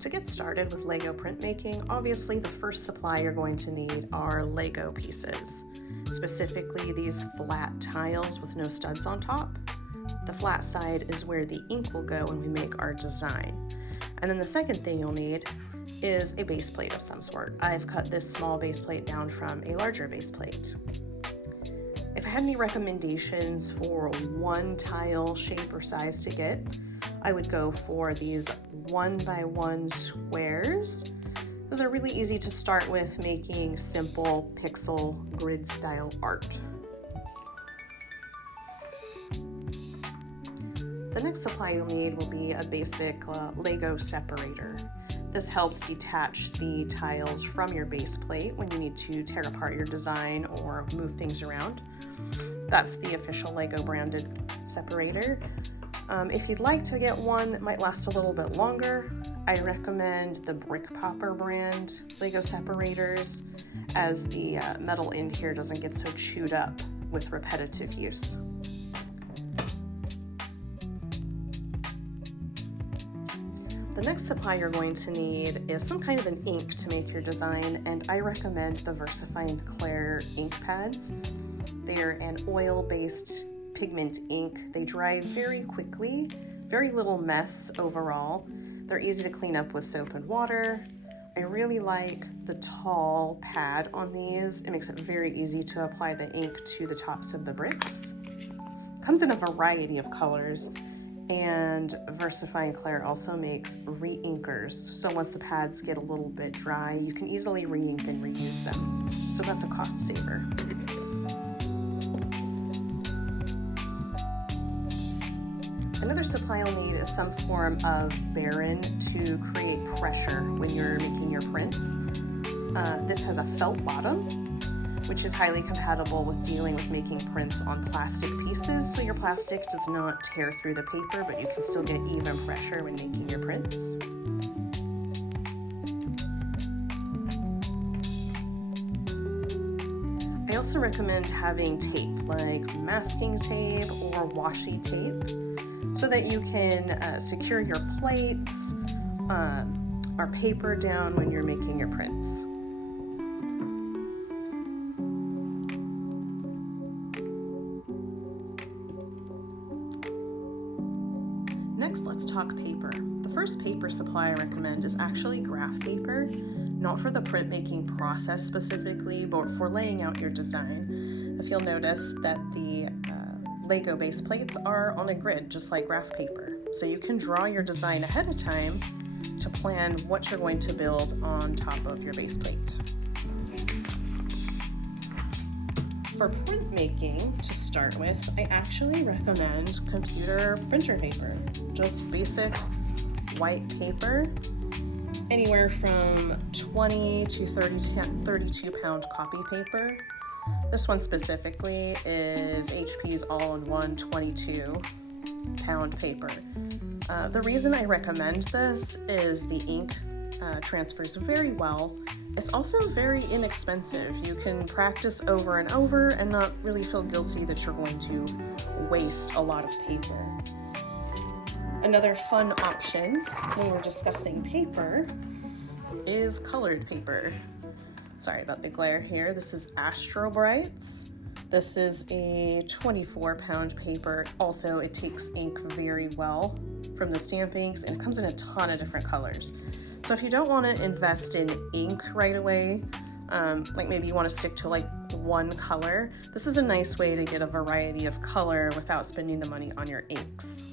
To get started with Lego printmaking, obviously the first supply you're going to need are Lego pieces, specifically these flat tiles with no studs on top. The flat side is where the ink will go when we make our design. And then the second thing you'll need is a base plate of some sort. I've cut this small base plate down from a larger base plate. If I had any recommendations for one tile shape or size to get, I would go for these 1x1 squares. Those are really easy to start with making simple pixel grid style art. The next supply you'll need will be a basic Lego separator. This helps detach the tiles from your base plate when you need to tear apart your design or move things around. That's the official Lego branded separator. If you'd like to get one that might last a little bit longer, I recommend the Brick Popper brand Lego separators, as the metal end here doesn't get so chewed up with repetitive use. The next supply you're going to need is some kind of an ink to make your design, and I recommend the VersaFine Clair ink pads. They're an oil-based pigment ink. They dry very quickly, very little mess overall. They're easy to clean up with soap and water. I really like the tall pad on these. It makes it very easy to apply the ink to the tops of the bricks. Comes in a variety of colors, and VersaFine Clair also makes re-inkers. So once the pads get a little bit dry, you can easily re-ink and reuse them. So that's a cost saver. Another supply you'll need is some form of baren to create pressure when you're making your prints. This has a felt bottom, which is highly compatible with dealing with making prints on plastic pieces, so your plastic does not tear through the paper, but you can still get even pressure when making your prints. I also recommend having tape, like masking tape or washi tape, so that you can secure your plates or paper down when you're making your prints. Next, let's talk paper. The first paper supply I recommend is actually graph paper, not for the printmaking process specifically, but for laying out your design. If you'll notice that the Lego base plates are on a grid, just like graph paper. So you can draw your design ahead of time to plan what you're going to build on top of your base plate. For printmaking, to start with, I actually recommend computer printer paper. Just basic white paper, anywhere from 20 to 32 pound copy paper. This one specifically is HP's all-in-one 22 pound paper. The reason I recommend this is the ink transfers very well. It's also very inexpensive. You can practice over and over and not really feel guilty that you're going to waste a lot of paper. Another fun option when we're discussing paper is colored paper. Sorry about the glare here. This is Astro Brights. This is a 24 pound paper. Also, it takes ink very well from the stamp inks, and it comes in a ton of different colors. So if you don't want to invest in ink right away, like maybe you want to stick to like one color, this is a nice way to get a variety of color without spending the money on your inks.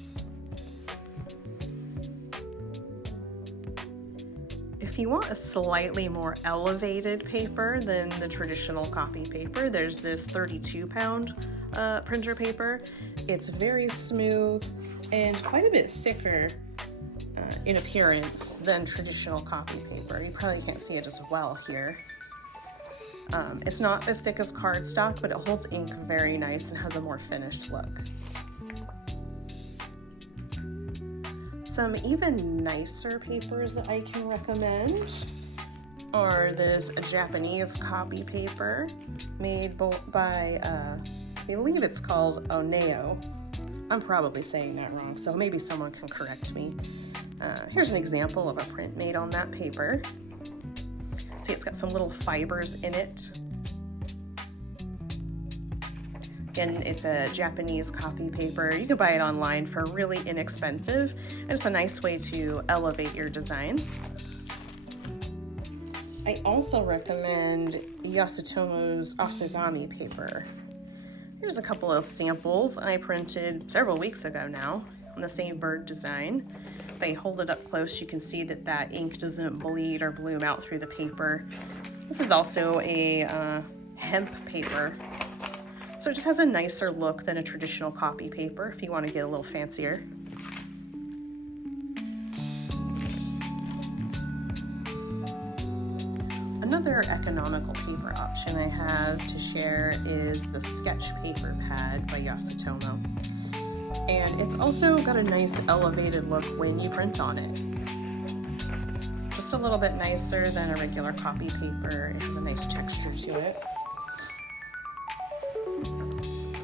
If you want a slightly more elevated paper than the traditional copy paper, there's this 32 pound printer paper. It's very smooth and quite a bit thicker in appearance than traditional copy paper. You probably can't see it as well here. It's not as thick as cardstock, but it holds ink very nice and has a more finished look. Some even nicer papers that I can recommend are this Japanese copy paper made by, I believe it's called Oneo. I'm probably saying that wrong, so maybe someone can correct me. Here's an example of a print made on that paper. See, it's got some little fibers in it. Again, it's a Japanese copy paper. You can buy it online for really inexpensive, and it's a nice way to elevate your designs. I also recommend Yasutomo's Asagami paper. Here's a couple of samples I printed several weeks ago now on the same bird design. If I hold it up close, you can see that that ink doesn't bleed or bloom out through the paper. This is also a hemp paper, so it just has a nicer look than a traditional copy paper if you want to get a little fancier. Another economical paper option I have to share is the Sketch Paper Pad by Yasutomo. And it's also got a nice elevated look when you print on it. Just a little bit nicer than a regular copy paper. It has a nice texture to it.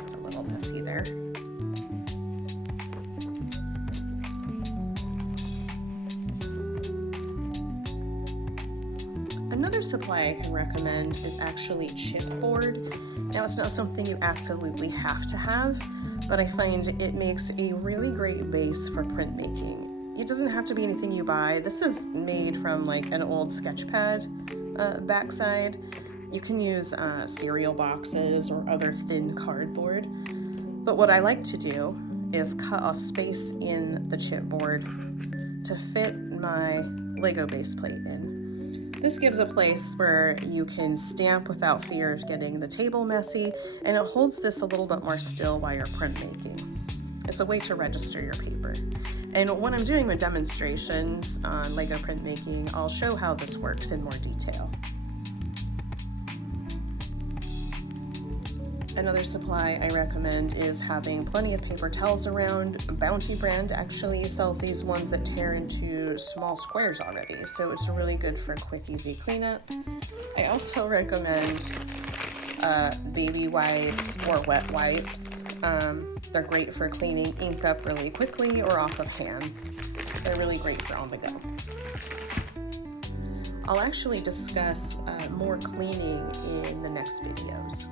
It's a little messy there. Another supply I can recommend is actually chipboard. Now, it's not something you absolutely have to have, but I find it makes a really great base for printmaking. It doesn't have to be anything you buy. This is made from like an old sketch pad backside. You can use cereal boxes or other thin cardboard. But what I like to do is cut a space in the chipboard to fit my Lego base plate in. This gives a place where you can stamp without fear of getting the table messy, and it holds this a little bit more still while you're printmaking. It's a way to register your paper. And when I'm doing my demonstrations on Lego printmaking, I'll show how this works in more detail. Another supply I recommend is having plenty of paper towels around. Bounty brand actually sells these ones that tear into small squares already, so it's really good for quick, easy cleanup. I also recommend baby wipes or wet wipes. They're great for cleaning ink up really quickly or off of hands. They're really great for on the go. I'll actually discuss more cleaning in the next videos.